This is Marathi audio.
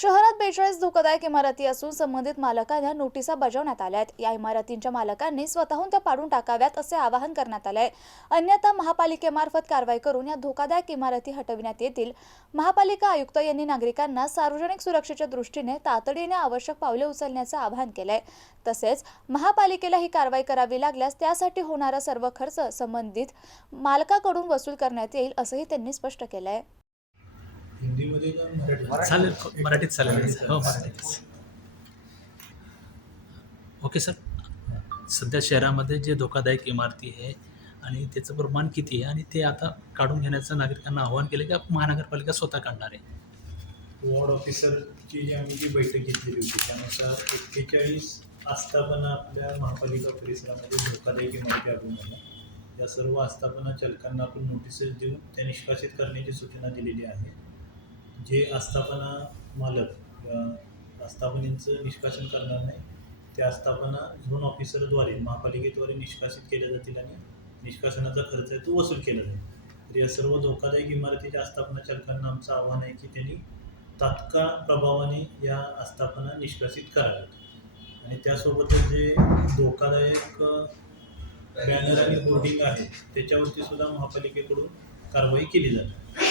शहरात 42 धोकादायक इमारती असून संबंधित मालकांना नोटिसा बजावण्यात आल्या आहेत। या इमारतींच्या मालकांनी स्वतःहून त्या पाडून टाकाव्यात असे आवाहन करण्यात आले आहे। अन्यथा महापालिकेमार्फत कारवाई करून या धोकादायक इमारती हटविण्यात येतील। महापालिका आयुक्त यांनी नागरिकांना सार्वजनिक सुरक्षेच्या दृष्टीने तातडीने आवश्यक पावले उचलण्याचे आवाहन केले आहे। तसेच महापालिकेला ही कारवाई करावी लागल्यास त्यासाठी होणारा सर्व खर्च संबंधित मालकाकडून वसूल करण्यात येईल असंही त्यांनी स्पष्ट केलं आहे। हिंदीमध्ये का मराठी? चालेल, मराठीत चालेल. हो, मराठीतच. Okay sir. सध्या शहरामध्ये जे धोकादायक इमारती आहे आणि त्याचं प्रमाण किती आहे आणि ते आता काढून घेण्याचं नागरिकांना आवाहन केलं की महानगरपालिका स्वतः काढणार आहे? वॉर्ड ऑफिसरची जी आम्ही बैठक घेतलेली होती त्यानुसार 41 आस्थापना आपल्या महापालिका परिसरामध्ये धोकादायक इमारती आढळून आल्या। या सर्व आस्थापना चालकांना आपण नोटिसेस देऊन त्या निष्कासित करण्याची सूचना दिलेली आहे। जे आस्थापना मालक किंवा आस्थापनेचं निष्कासन करणार नाही त्या आस्थापना झोन ऑफिसरद्वारे महापालिकेद्वारे निष्कासित केल्या जातील आणि निष्कासनाचा खर्च आहे तो वसूल केला जाईल। तर या सर्व धोकादायक इमारतीच्या आस्थापना चालकांना आमचं आव्हान आहे की त्यांनी तात्काळ प्रभावाने या आस्थापना निष्कासित कराव्यात आणि त्यासोबतच जे धोकादायक बॅनर आणि बोर्डिंग आहे त्याच्यावरती सुद्धा महापालिकेकडून कारवाई केली जाते।